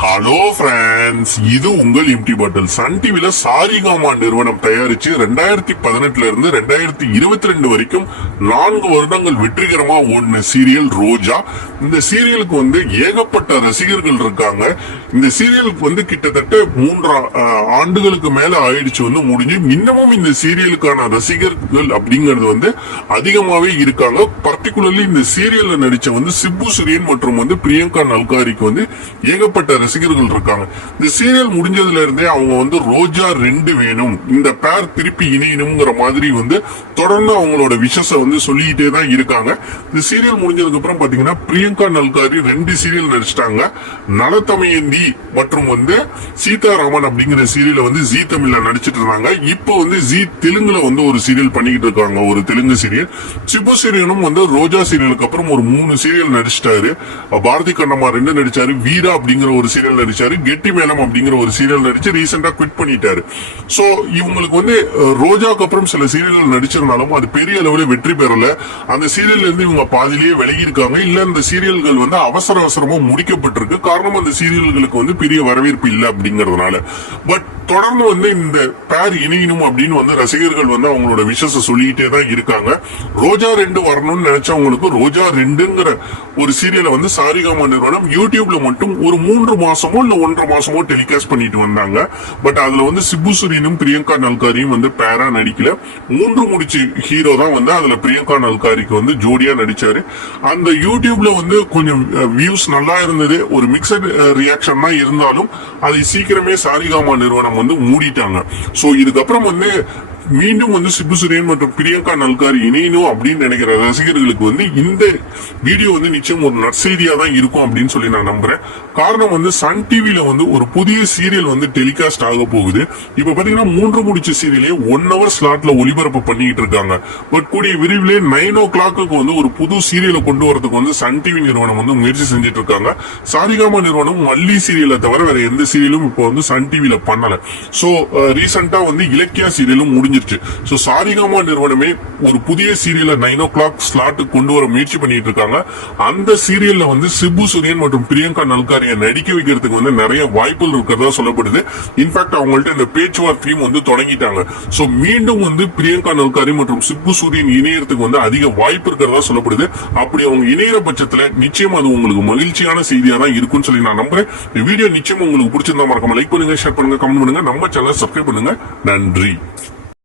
Hello friends, இது உங்கள் empty பாட்டில். Sun டிவில சாரிகாமா நிறுவனம் தயாரிச்சு 2018 இருந்து 2022 வரைக்கும் 4 வருடங்கள் வெற்றிகரமா ஓடின சீரியல் ரோஜா. இந்த சீரியலுக்கு ஏகப்பட்ட ரசிகர்கள் இருக்காங்க. இந்த சீரியலுக்கு கிட்டத்தட்ட 3 ஆண்டுகளுக்கு மேல ஆயிடுச்சு முடிஞ்சு. இன்னமும் இந்த சீரியலுக்கான ரசிகர்கள் அப்படிங்கிறது அதிகமாவே இருக்காங்க. பர்டிகுலர்லி இந்த சீரியல்ல நடிச்ச சிப்பு சுரேன் மற்றும் பிரியங்கா நல்காரிக்கு ஏகப்பட்ட ரசிகர்கள் இருக்காங்க. இந்த சீரியல் முடிஞ்சதுல இருந்தே அவங்க ரோஜா 2 வேணும், இந்த பேர் திருப்பி இணையணுங்கிற மாதிரி தொடர்ந்து அவங்களோட விஷஸ சொல்லிக்கிட்டே தான் இருக்காங்க. இந்த சீரியல் முடிஞ்சதுக்கு அப்புறம் பாத்தீங்கன்னா பிரியங்கா நல்காரி 2 சீரியல் நடிச்சிட்டாங்க. நலத்தமயந்தி மற்றும் சீதாராமன் அப்படிங்கிற சீரியல ஜீ தமிழ்ல நடிச்சிட்டு இருந்தாங்க. இப்போ ஜீ தெலுங்குல ஒரு சீரியல் பண்ணிக்கிட்டு இருக்காங்க, ஒரு தெலுங்கு சீரியல். சிபு சீரியலும் ரோஜா சீரியலுக்கு அப்புறம் ஒரு 3 சீரியல் நடிச்சிட்டாரு. பாரதி கண்ணம்மா 2 நடிச்சாரு, வீரா அப்படிங்கிற ஒரு சீரியல் நடிச்சாரு, கெட்டி மேலம் அப்படிங்கிற ஒரு சீரியல் நடிச்சு ரீசெண்டா குவிட் பண்ணிட்டாரு. சோ இவங்களுக்கு ரோஜாக்கு அப்புறம் சில சீரியல் நடிச்சிருந்தாலும் அது பெரிய அளவுல வெற்றி பெறல. அந்த சீரியல்ல இருந்து இவங்க பாதிலேயே விலகி இருக்காங்க. இல்ல அந்த சீரியல்கள் அவசர அவசரமா முடிக்கப்பட்டிருக்கு. காரணம் அந்த சீரியல்களுக்கு பெரிய வரவேற்பு இல்ல அப்படிங்கறதுனால. பட் தொடர்ந்து இந்த பேர் இணையணும் அப்படின்னு ரசிகர்கள் அவங்களோட விஷஸ சொல்லிட்டே தான் இருக்காங்க. ரோஜா 2 வரணும்னு நினைச்சவங்களுக்கு ரோஜா 2ங்கிற ஒரு சீரியலை சாரிகாமா நிறுவனம் யூடியூப்ல மட்டும் ஒரு 3 மாசமோ இல்ல 1.5 மாசமோ டெலிகாஸ்ட் பண்ணிட்டு வந்தாங்க. பட் அதுல சிபு சுரேனும் பிரியங்கா நல்காரியும் பேரா நடிக்கல. 3 முடிச்சு ஹீரோ தான் அதுல பிரியங்கா நல்காரிக்கு ஜோடியா நடிச்சாரு. அந்த யூடியூப்ல கொஞ்சம் வியூஸ் நல்லா இருந்தது, ஒரு மிக்சட் ரியாக்ஷன் தான் இருந்தாலும் அதை சீக்கிரமே சாரிகாமா நிறுவனம் மூடிட்டாங்க. சோ இதுக்கப்புறம் மீண்டும் சிபு சுரேன் மற்றும் பிரியங்கா நல்காரி இணையணும் அப்படின்னு நினைக்கிற ரசிகர்களுக்கு இந்த வீடியோ நிச்சயம் ஒரு நற்செய்தியா தான் இருக்கும் அப்படின்னு சொல்லி நான் நம்புறேன். காரணம் சன் டிவில ஒரு புதிய சீரியல் டெலிகாஸ்ட் ஆக போகுது. இப்ப பாத்தீங்கன்னா 3 முடிச்ச சீரியலே 1 hour ஸ்லாட்ல ஒளிபரப்பு பண்ணிட்டு இருக்காங்க. பட் கூடிய விரைவிலே 9 o'clock ஒரு புது சீரியலை கொண்டு வரதுக்கு சன் டிவி நிறுவனம் முயற்சி செஞ்சுட்டு இருக்காங்க. சாரிகாமா நிறுவனம் மல்லி சீரியலை தவிர வேற எந்த சீரியலும் இப்போ சன் டிவில பண்ணல. சோ ரீசெண்டா இலக்கியா சீரியலும் முடிஞ்சு. சோ சாரிகாமா நிறுவனமே ஒரு புதிய சீரியல 9 o'clock ஸ்லாட் கொண்டு வர முயற்சி பண்ணிட்டு இருக்காங்க. அந்த சீரியல்ல சிபு சுரேன் மற்றும் பிரியங்கா நல்காரியை நடிக்க வைக்கிறதுக்கு நிறைய வாய்ப்புகள் இருக்கிறதா சொல்லப்படுது. இன்ஃபேக்ட் அவங்கள்ட்ட இந்த பேச்சுவார்த்தையும் தொடங்கிட்டாங்க. சோ மீண்டும் பிரியங்கா நல்காரி மற்றும் சிபு சுரேன் இணையறதுக்கு அதிக வாய்ப்பு இருக்கிறதா சொல்லப்படுது. அப்படி அவங்க இணையற பட்சத்துல நிச்சயம் அது உங்களுக்கு மகிழ்ச்சியான செய்தியா தான் இருக்கும்னு சொல்லி நான் நம்புறேன். இந்த வீடியோ நிச்சயம் உங்களுக்கு பிடிச்சிருந்தா மறக்காம லைக் பண்ணுங்க, ஷேர் பண்ணுங்க, கமெண்ட் பண்ணுங்க, நம்ம சேனலை சப்ஸ்கிரைப் பண்ணுங்க. நன்றி.